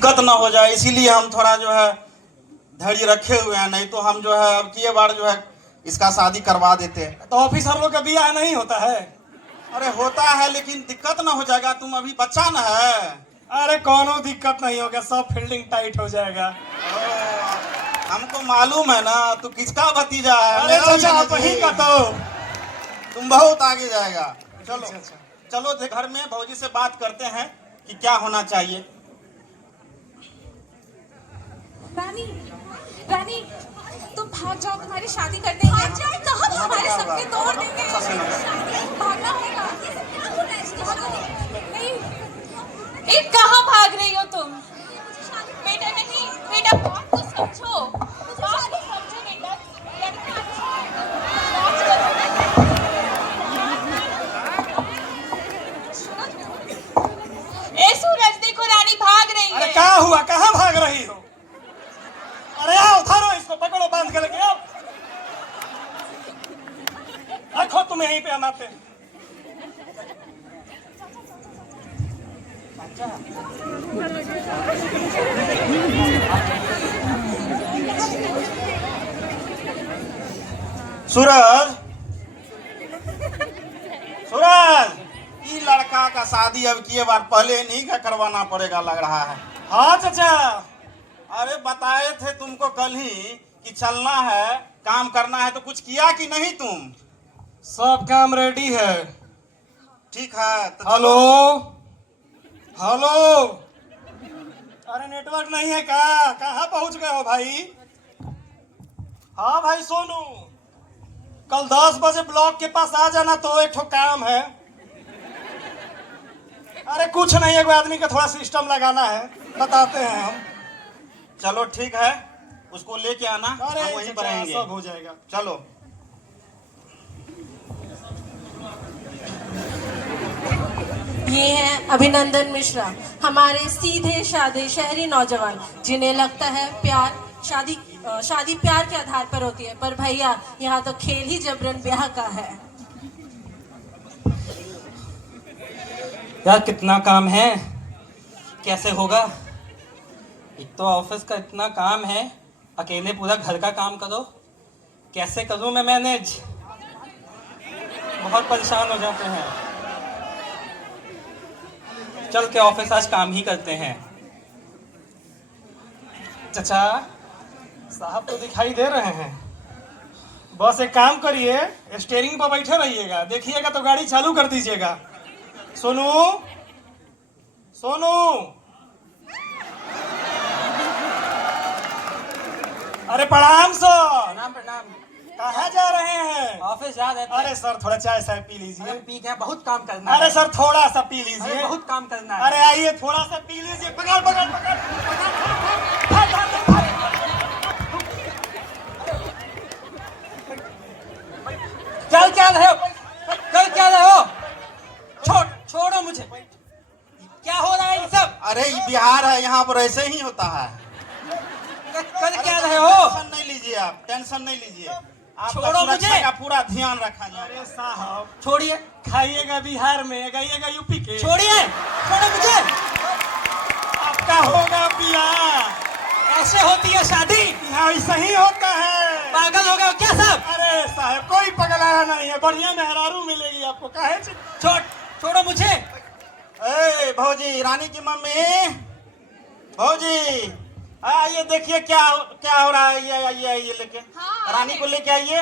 दिक्कत ना हो जाए, इसीलिए हम थोड़ा जो है धैर्य रखे हुए हैं। नहीं तो हम जो है अब की बार जो है इसका शादी करवा देते। तो ऑफिसर लोग का ब्याह नहीं होता है? अरे होता है, लेकिन दिक्कत ना हो जाएगा? तुम अभी बच्चा ना है। अरे कोनो दिक्कत नहीं होगा, सब फील्डिंग टाइट हो जाएगा। हमको मालूम है ना तू किसका भतीजा है। अरे चाचा आप ही का तो। तुम बहुत आगे जाएगा। चलो अच्छा। चलो घर में भौजी से बात करते हैं कि क्या होना चाहिए। रानी, रानी, तुम भाग जाओ, तुम्हारी शादी कर देंगे। भाग जाए कहाँ? हमारे सपने तोड़ देंगे। भागना होगा। नहीं, कहाँ भाग रही हो तुम? बेटा नहीं, बेटा बात तो समझो, बात तो समझो बेटा। ए सूरज देखो, रानी भाग रही है। अरे क्या हुआ, कहाँ भाग रही हो? अरे आओ, उठारो इसको, पकड़ो, बांध के लेके आओ। रखो तुम यहीं पे, हम आते हैं। सूरज, सूरज, ये लड़का का शादी अब की बार पहले नहीं का करवाना पड़ेगा लग रहा है। हाँ चाचा। अरे बताए थे तुमको कल ही कि चलना है, काम करना है, तो कुछ किया कि नहीं तुम? सब काम रेडी है। ठीक है तो हेलो हेलो। अरे नेटवर्क नहीं है क्या? कहाँ पहुंच गए हो भाई? हाँ भाई सोनू, कल 10 बजे ब्लॉक के पास आ जाना, तो एक ठो काम है। अरे कुछ नहीं, एक आदमी का थोड़ा सिस्टम लगाना है, बताते हैं हम। चलो ठीक है, उसको लेके आना, अरे हम वहीं पर रहेंगे। सब हो जाएगा। चलो। ये हैं अभिनंदन मिश्रा, हमारे सीधे साधे शहरी नौजवान, जिन्हें लगता है प्यार शादी प्यार के आधार पर होती है, पर भैया यहाँ तो खेल ही जबरन ब्याह का है। यार कितना काम है, कैसे होगा? एक तो ऑफिस का इतना काम है, अकेले पूरा घर का काम करो, कैसे करूं मैं मैनेज? बहुत परेशान हो जाते हैं। चल के ऑफिस आज काम ही करते हैं। चाचा साहब तो दिखाई दे रहे हैं। बस एक काम करिए, स्टीयरिंग पर बैठे रहिएगा, देखिएगा तो गाड़ी चालू कर दीजिएगा। सोनू, सोनू, अरे प्रणाम सर। प्रणाम प्रणाम। कहाँ जा रहे हैं? ऑफिस जा रहे थे। अरे सर थोड़ा चाय साय पी अरे लीजिए। पी के बहुत काम करना है। अरे सर थोड़ा सा पी अरे लीजिए। बहुत काम करना है। अरे आइए थोड़ा सा पी लीजिए। पकड़ पकड़ पकड़ चल क्या रहे हो, कर क्या रहे हो? छोड़ो मुझे। क्या हो रहा है ये सब? अरे ये बिहार है, यहाँ पर ऐसे ही होता है। कर क्या रहे हो? टेंशन नहीं लीजिए, आप टेंशन नहीं लीजिए। आपका छोड़ो सुरक्षा मुझे। का पूरा ध्यान रखा जाए। अरे साहब छोड़िए, खाइएगा बिहार में, गाइएगा यूपी के। छोड़िए, छोड़ो मुझे। आपका होगा बिहार। ऐसे होती है शादी? यहाँ ऐसा ही होता है। पागल हो गए क्या सब? अरे साहब कोई पगलाया नहीं है, बढ़िया मेहरारू मिलेगी आपको। काहे छोड़ो मुझे। ए भौजी, रानी की मम्मी, भौजी ये देखिए क्या हो रहा है। ये लेके हाँ, रानी को लेके आइए।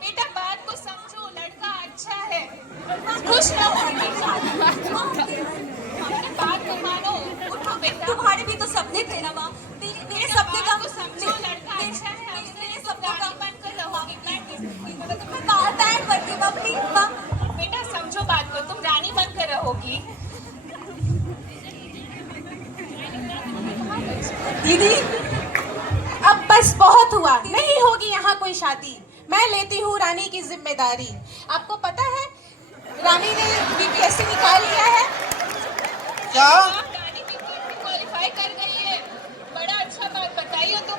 बेटा बात को समझो, लड़का अच्छा है, खुश रहो। बात को मानो, उठो बेटा। तुम्हारे भी तो सपने थे ना माँ। मेरे सपने का को समझो, लड़का अच्छा है, मेरे सपने का मन कर रहोगी। मैं बात बैंड करती माँ, प्लीज माँ। बेटा समझो बात को, तुम रानी बनकर रहोगी। दीदी अब बस बहुत हुआ, नहीं होगी यहाँ कोई शादी। मैं लेती हूँ रानी की जिम्मेदारी। आपको पता है रानी ने बीपीएससी निकाल लिया है। क्या? रानी क्वालिफाई कर गई है। बड़ा अच्छा बात बताइए तुम।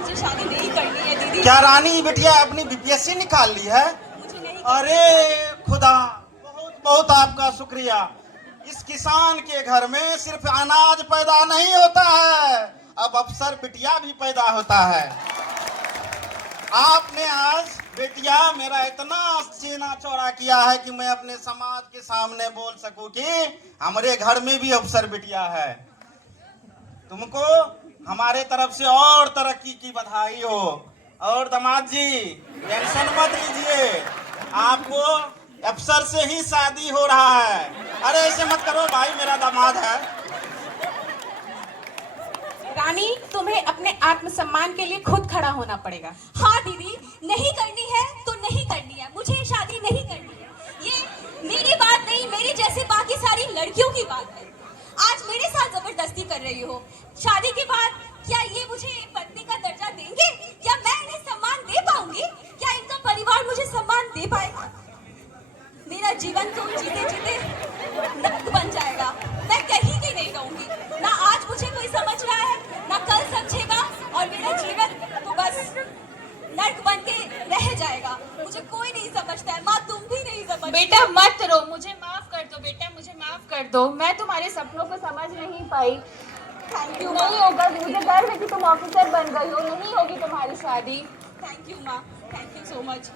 मुझे शादी नहीं करनी है दीदी। क्या रानी बिटिया अपनी बीपीएससी निकाल ली है? मुझे नहीं। अरे खुदा, बहुत बहुत आपका शुक्रिया। इस किसान के घर में सिर्फ अनाज पैदा नहीं होता है, अब अफसर बिटिया भी पैदा होता है। आपने आज बेटिया मेरा इतना सीना चौड़ा किया है कि मैं अपने समाज के सामने बोल सकूं कि हमारे घर में भी अफसर बिटिया है। तुमको हमारे तरफ से और तरक्की की बधाई हो। और दामाद जी टेंशन मत लीजिए, आपको अफसर से ही शादी हो रहा है। अरे ऐसे मत करो भाई, मेरा दामाद है। रानी, तुम्हें अपने आत्मसम्मान के लिए खुद खड़ा होना पड़ेगा। हाँ दीदी, नहीं करनी है तो नहीं करनी है, मुझे शादी नहीं करनी है। ये मेरी बात नहीं, मेरी जैसे बाकी सारी लड़कियों की बात है। आज मेरे साथ जबरदस्ती कर रही हो। शादी के बाद क्या ये मुझे पत्नी का दर्जा देंगे? क्या मैं इन्हें सम्मान दे पाऊंगी? क्या इनका परिवार मुझे सम्मान दे पाएगा? मेरा जीवन तो जीते जीते नर्क बन जाएगा। मैं कहीं की नहीं रहूंगी। ना आज मुझे कोई समझ रहा है, ना कल समझेगा, और मेरा जीवन तो बस नर्क बन के रह जाएगा। मुझे कोई नहीं समझता है। माँ, तुम भी नहीं समझ। बेटा मत रो, मुझे माफ कर दो। बेटा मुझे माफ कर दो, मैं तुम्हारे सपनों को समझ नहीं पाई। थैंक यू नहीं होगा, मुझे गर्व है कि तुम ऑफिसर बन गई हो। नहीं होगी तुम्हारी शादी। थैंक यू माँ, थैंक यू सो मच।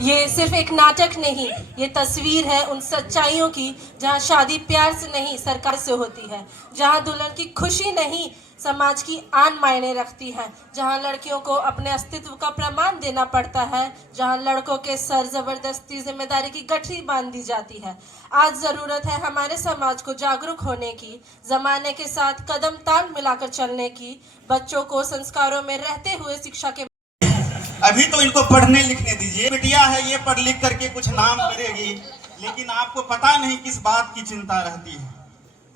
ये सिर्फ एक नाटक नहीं, ये तस्वीर है उन सच्चाइयों की जहाँ शादी प्यार से नहीं सरकार से होती है, जहाँ दुल्हन की खुशी नहीं समाज की आन मायने रखती है, जहाँ लड़कियों को अपने अस्तित्व का प्रमाण देना पड़ता है, जहाँ लड़कों के सर जबरदस्ती जिम्मेदारी की गठरी बांध दी जाती है। आज ज़रूरत है हमारे समाज को जागरूक होने की, ज़माने के साथ कदम ताल मिलाकर चलने की, बच्चों को संस्कारों में रहते हुए शिक्षा के। अभी तो इनको पढ़ने लिखने दीजिए। बिटिया है, ये पढ़ लिख करके कुछ नाम करेगी, लेकिन आपको पता नहीं किस बात की चिंता रहती है।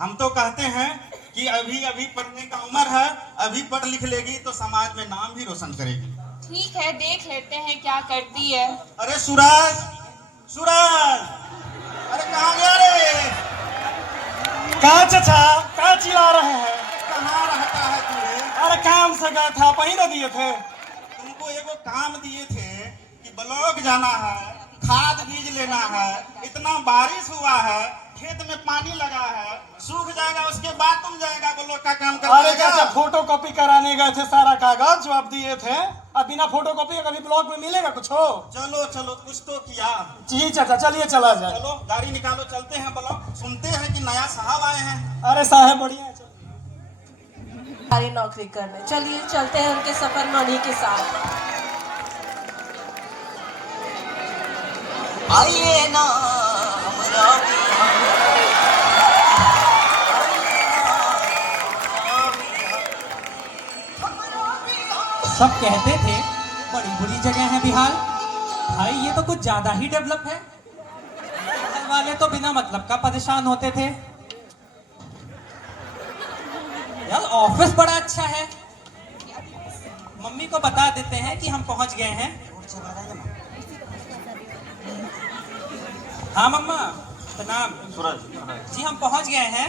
हम तो कहते हैं कि अभी अभी पढ़ने का उम्र है, अभी पढ़ लिख लेगी तो समाज में नाम भी रोशन करेगी। ठीक है, देख लेते हैं क्या करती है। अरे सूरज, सूरज, अरे कहाँ गया रे? कहाँ चाचा, कहाँ चिल्ला रहे हैं? कहाँ रहता है तू रे? अरे काम से गए थे, आप ही ना दिए थे। तुमको एगो काम दिए थे कि ब्लॉक जाना है, खाद बीज लेना है। इतना बारिश हुआ है, खेत में पानी लगा है, सूख जाएगा, उसके बाद तुम जाएगा ब्लॉक का काम अरे करने। चाचा, फोटो कॉपी कराने गए थे, सारा कागज जो आप दिए थे। अब बिना फोटो कॉपी के कभी ब्लॉक में मिलेगा कुछ हो? चलो चलो, कुछ तो किया। जी चाचा, चलिए चला जाए। चलो गाड़ी निकालो, चलते हैं ब्लॉक। सुनते हैं कि नया साहब आए हैं। अरे साहब बढ़िया है, सारी नौकरी करने चलिए, चलते हैं उनके सफर में उन्हीं के साथ। आइए ना हमरा सब कहते थे बड़ी बुरी जगह है बिहार। भाई ये तो कुछ ज्यादा ही डेवलप है। घर वाले तो बिना मतलब का परेशान होते थे। यार ऑफिस बड़ा अच्छा है। मम्मी को बता देते हैं कि हम पहुंच गए हैं। हाँ मम्मा, प्रणाम। सूरज, जी हम पहुंच गए हैं।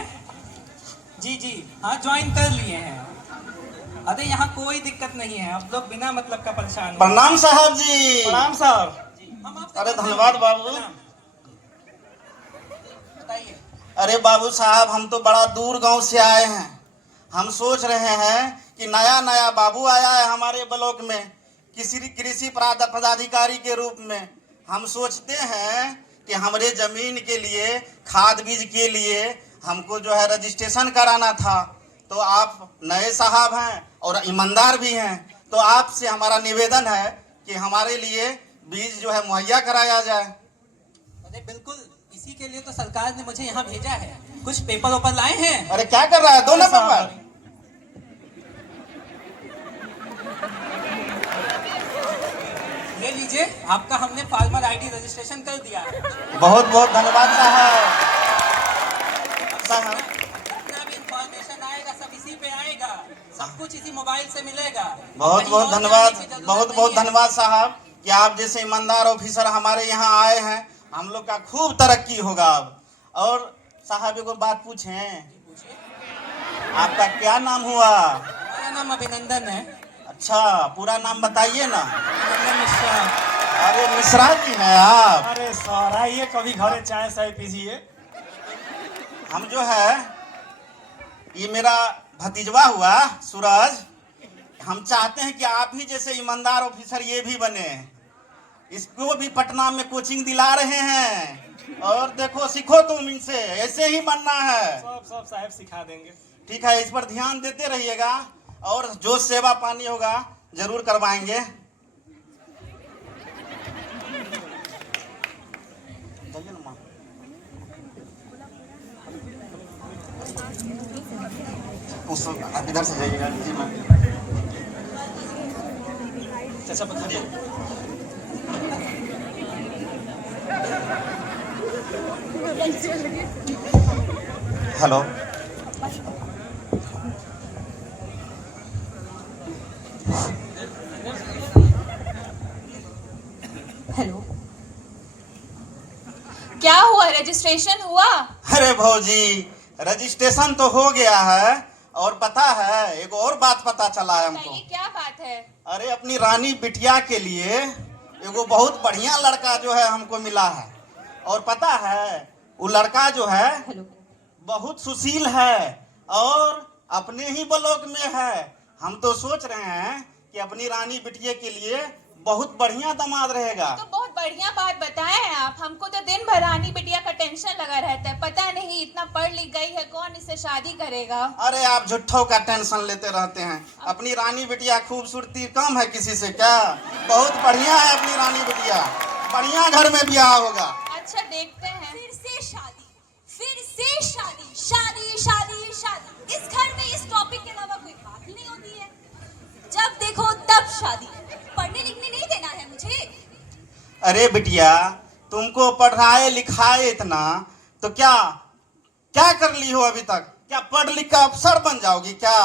जी जी हाँ, ज्वाइन कर लिए हैं। अरे यहाँ कोई दिक्कत नहीं है, आप लोग बिना मतलब का परेशान नहीं। प्रणाम साहब जी। प्रणाम साहब। हम आपसे अरे धन्यवाद बाबू। बताइए। अरे बाबू साहब, हम तो बड़ा दूर गांव से आए हैं। हम सोच रहे हैं कि नया नया बाबू आया है हमारे ब्लॉक में, किसी कृषि पदाधिकारी के रूप में। हम सोचते हैं कि हमारे जमीन के लिए, खाद बीज के लिए हमको जो है रजिस्ट्रेशन कराना था। तो आप नए साहब हैं और ईमानदार भी हैं, तो आपसे हमारा निवेदन है कि हमारे लिए बीज जो है मुहैया कराया जाए। अरे बिल्कुल, इसी के लिए तो सरकार ने मुझे यहाँ भेजा है। कुछ पेपर ओपर लाए हैं। अरे क्या कर रहा है? दो ना पेपर। ले लीजिए, आपका हमने फार्मर आईडी रजिस्ट्रेशन कर दिया है। बहुत बहुत धन्यवाद साहब। साहब, जितना भी इंफॉर्मेशन आएगा सब इसी पे आएगा। सब कुछ इसी मोबाइल से मिलेगा। बहुत कहीं बहुत और धन्यवाद, जाने की जरूरत बहुत बहुत नहीं है। धन्यवाद साहब कि आप जैसे ईमानदार ऑफिसर हमारे यहाँ आए हैं। हम लोग का खूब तरक्की होगा अब। और साहब एगो बात पूछें, आपका क्या नाम हुआ? मेरा नाम अभिनंदन है। अच्छा, पूरा नाम बताइए ना। अभिनंदन मिश्रा। अरे मिश्रा जी हैं आप? अरे सर आइए, कभी घरे चाय साय पीजिए। हम जो है, ये मेरा भतीजवा हुआ सूरज, हम चाहते हैं कि आप ही जैसे ईमानदार ऑफिसर ये भी बने। इसको भी पटना में कोचिंग दिला रहे हैं, और देखो सीखो तुम इनसे, ऐसे ही बनना है। सब साहब सिखा देंगे। ठीक है, इस पर ध्यान देते रहिएगा, और जो सेवा पानी होगा जरूर करवाएंगे। जाइए ना माँ। आप इधर से जाइएगा। जी मैम। चाचा बताइए। हेलो, हेलो, क्या हुआ, रजिस्ट्रेशन हुआ? अरे भौजी, रजिस्ट्रेशन तो हो गया है, और पता है एक और बात पता चला है हमको। बताइए क्या बात है? अरे अपनी रानी बिटिया के लिए एगो बहुत बढ़िया लड़का जो है हमको मिला है, और पता है वो लड़का जो है हेलो, बहुत सुशील है, और अपने ही ब्लॉक में है। हम तो सोच रहे हैं कि अपनी रानी बिटिया के लिए बहुत बढ़िया दामाद रहेगा। तो बहुत बढ़िया बात बताएं आप। हमको तो दिन भर रानी बिटिया का टेंशन लगा रहता है, पता नहीं इतना पढ़ लिख गई है, कौन इससे शादी करेगा। अरे आप झूठों का टेंशन लेते रहते हैं। अपनी रानी बिटिया खूबसूरती कम है किसी से क्या? बहुत बढ़िया है अपनी रानी बिटिया, बढ़िया घर में ब्याह होगा। अच्छा देखते हैं। फिर से शादी, फिर से शादी, शादी शादी शादी। इस घर में इस टॉपिक के अलावा कोई बात ही नहीं होती है। जब देखो तब शादी। पढ़ने लिखने नहीं देना है मुझे। अरे बिटिया, तुमको पढ़ाए लिखाए इतना, तो क्या क्या कर ली हो अभी तक? क्या पढ़ लिख कर अफसर बन जाओगी क्या?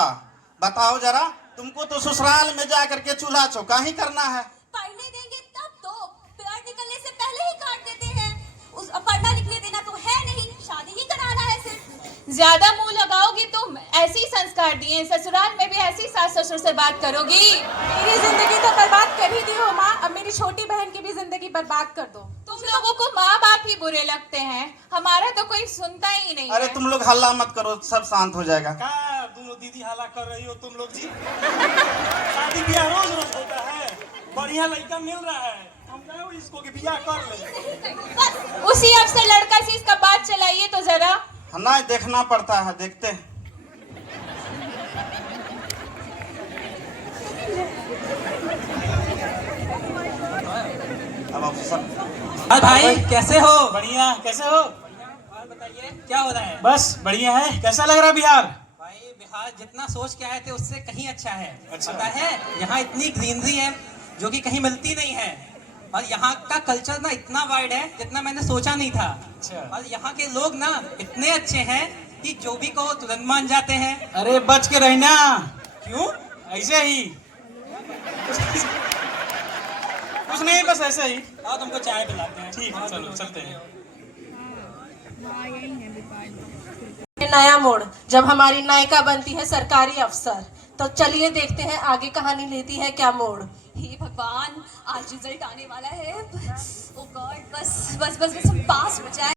बताओ जरा। तुमको तो ससुराल में जा करके चूल्हा चौका ही करना है। पढ़ने देंगे तब तो, पेड़ निकलने से पहले ही काट देते हैं। उस पढ़ना लिखने देना तो है नहीं, शादी ही कराना है सिर्फ। ज्यादा मुंह लगाओगी तुम। ऐसे ही संस्कार दिए, ससुराल में भी ऐसी सास ससुर से बात करोगी? मेरी जिंदगी तो बर्बाद कर ही दी हो माँ, अब मेरी छोटी बहन की भी जिंदगी बर्बाद कर दो। तुम लोगों को माँ बाप ही बुरे लगते हैं, हमारा तो कोई सुनता ही नहीं अरे है। तुम लोग हल्ला मत करो, सब शांत हो जाएगा। का दोनों दीदी हाला कर रही हो तुम लोग जी? शादी ब्याह रोज रोज होता है, बढ़िया लड़का मिल रहा है, हम कहो इसको कि ब्याह कर ले। उसी अफसर लड़का से इसका बात चलाइए तो जरा। ना देखना पड़ता है, देखते हैं। अब अफसर। हाँ भाई, कैसे हो? बढ़िया, कैसे हो? और बताइए क्या हो रहा है? बस बढ़िया है। कैसा लग रहा है बिहार? भाई बिहार जितना सोच के आए थे उससे कहीं अच्छा है। अच्छा। पता है यहाँ इतनी ग्रीनरी है जो कि कहीं मिलती नहीं है, और यहाँ का कल्चर ना इतना वाइड है जितना मैंने सोचा नहीं था। अच्छा। और यहाँ के लोग ना इतने अच्छे हैं कि जो भी कहो तुरंत मान जाते हैं। अरे बच के रहना। क्यों? ऐसे ही कुछ नहीं, बस ऐसे ही। आओ तुमको चाय पिलाते हैं। ठीक है, चलो चलते हैं। नया मोड़, जब हमारी नायिका बनती है सरकारी अफसर, तो चलिए देखते हैं आगे कहानी लेती है क्या मोड़। हे भगवान, आज रिजल्ट आने वाला है। ओ गॉड, बस बस बस बस हम पास हो जाए।